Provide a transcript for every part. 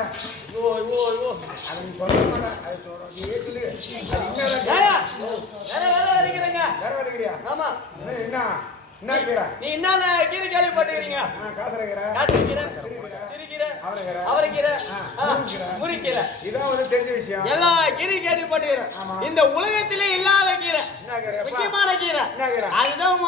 ஐயோ ஐயோ ஐயோ அதை நீ சொல்ல மாட்டேன் அதை சொல்றேன் நீ சொல்லு வேற வரைக்கிறியா ஆமா என்ன என்ன கீரை நீ என்ன கீரை கேள்விப்பட்டுக்கிறீங்க காசரைக்கீரை சிறுகீரை அவரைக்கீரை அவரைக்கீரை முருங்கீரை இதான் வந்து தெரிஞ்ச விஷயம் எல்லா கீரையும் கேள்விப்பட்டுக்கிறேன் இந்த உலகத்திலே இல்லாத கீரை என்ன கீரை முக்கியமான கீரை என்ன கீரை அதுதான்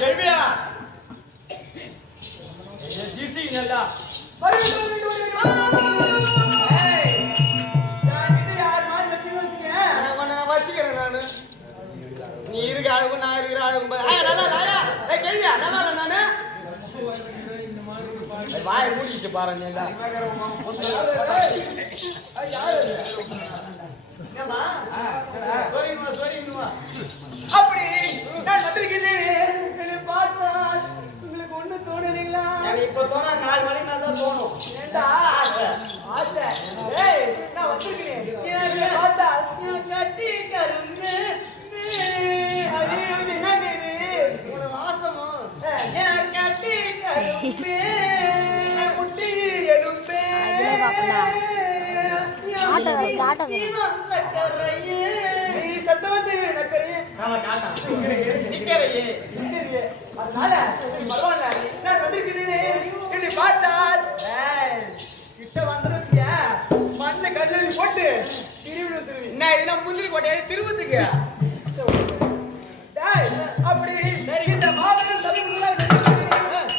கேள்வியா சீசி நல்லா வச்சுக்கிறேன் நானு நீ இருக்க அழகு நான் இருக்கிற அழகு நல்லா கேள்வியா நல்லா நானு வாய மூடிச்சு பாருங்க அப்படி நான் வந்திருக்கிறேன் பார்த்தா உங்களுக்கு ஒண்ணு தோணலைங்களா? இப்ப தோணா 4 மணிக்கு மேல தான் தோணும். ஏண்டா ஆசை நான் வந்திருக்கிறேன் பார்த்தா கட்டி கரும்பு அது என்னது உன வாசமா கட்டி கரும்பு முட்டி எலும்பே நீ சத்த வந்து நக்கரையே நிக்கறையே அதனால பரவாயில்ல நான் வந்திருக்கிறேன் என்னை பார்த்தால் கிட்ட வந்துருச்சுங்க மண்ணு கல்லூரி போட்டு திருவிழா திருவி என்ன இதுனா முந்திரி கோட்டையை திருவத்துக்கு அப்படி இந்த மாபெரும் சமீபத்தில்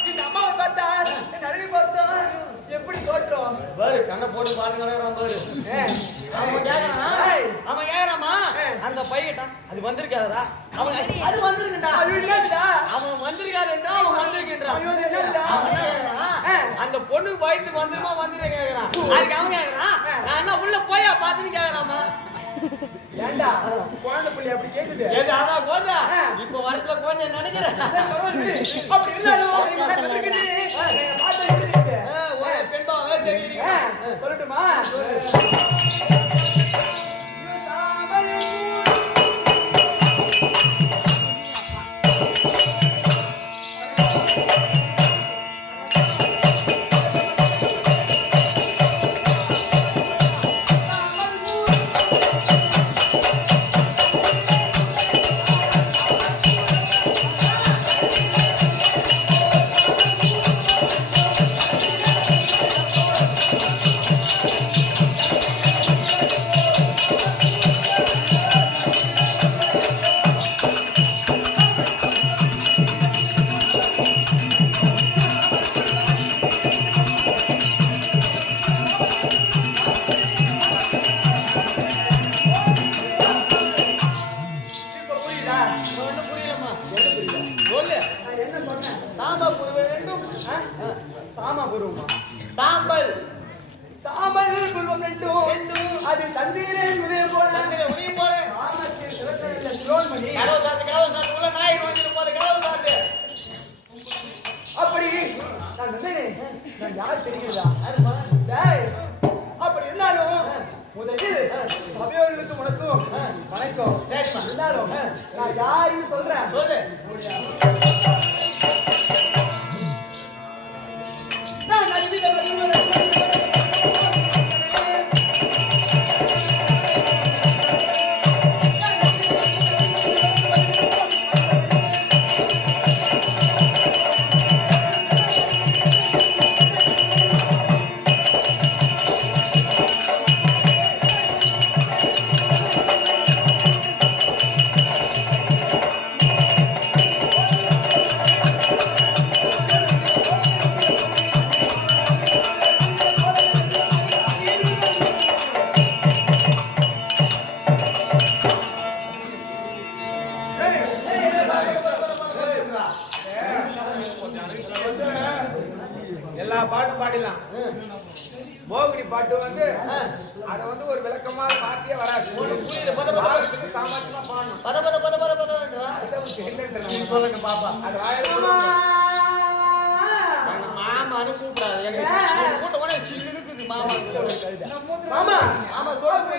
இந்த அம்மாவை பார்த்தால் என் அழகை பார்த்தால் எப்படி தோற்றம் பாரு கண்ணை போட்டு பாத்து கிடக்குறான் பாரு அவன் கேக்குறாமா அந்த பையட்டான் அது வந்திருக்காதா அவன் அது வந்திருக்குடா அது இல்லடா அவன் வந்திருக்காதுன்றா அவன் வந்திருக்கின்றான் ஐயோ அது என்னடா அந்த பொண்ணுக்கு வயசு வந்துருமா வந்துரு கேக்குறான் அதுக்கு அவன் கேக்குறான் நான் என்ன உள்ள போயா பாத்துன்னு கேக்குறாமா ஏண்டா குழந்தை பிள்ளை அப்படி கேக்குது ஏது அதான் கோதா இப்ப வரத்துல கொஞ்சம் நினைக்கிறேன் அப்படி இருந்தாலும் நான் வந்திருக்கிறேன் பார்த்து எப்படி ஒரு பெண்பா தெரியுங்க சொல்லட்டுமா சாம்பல் சாம்பல் குருவம் ரெண்டும் அது தந்தீரன் உதய போல உதய போல ஆமத்தில் சிறந்த சிரோன்மணி கதவு சாத்து உள்ள நாய் நோஞ்சிட்டு போது கதவு சாத்து அப்படி நான் வந்தேனே நான் யார் தெரிகிறதா டேய் அப்படி இருந்தாலும் முதலில் சபையோர்களுக்கு உனக்கும் வணக்கம் இருந்தாலும் நான் யாருன்னு சொல்றேன் சொல்லு நான் நம்பிக்கை எல்லா பாட்டும் பாடிடலாம். மோகினி பாட்டு வந்து அத வந்து ஒரு விளக்கமா மாத்தியே வராது. பாடுறதுக்கு சாமர்த்தியமா பாடணும். சொல்லுங்க பாப்பா அது வாயில மாமா அனுப்பிடாது எனக்கு கூட்ட உடனே சில்லுக்குது மாமா மாமா ஆமா சொல்லுங்க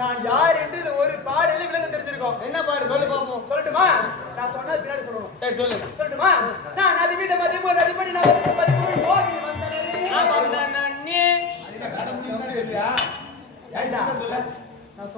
நான் யார் என்று இது ஒரு பாடலே விளக்கம் தெரிஞ்சிருக்கோம். என்ன பாடு சொல்லு பாப்போம் சொல்லட்டுமா? நான் சொன்னது பின்னாடி சொல்லணும். சரி சொல்லுங்க சொல்லட்டுமா? நான் அதிமீத மதிமோத அடிப்படை நான் வந்து பதிமூணு போகி வந்தனே. நான் வந்தனே கடை முடிஞ்சு இருக்கியா? ஏன்டா சொல்ல? நான்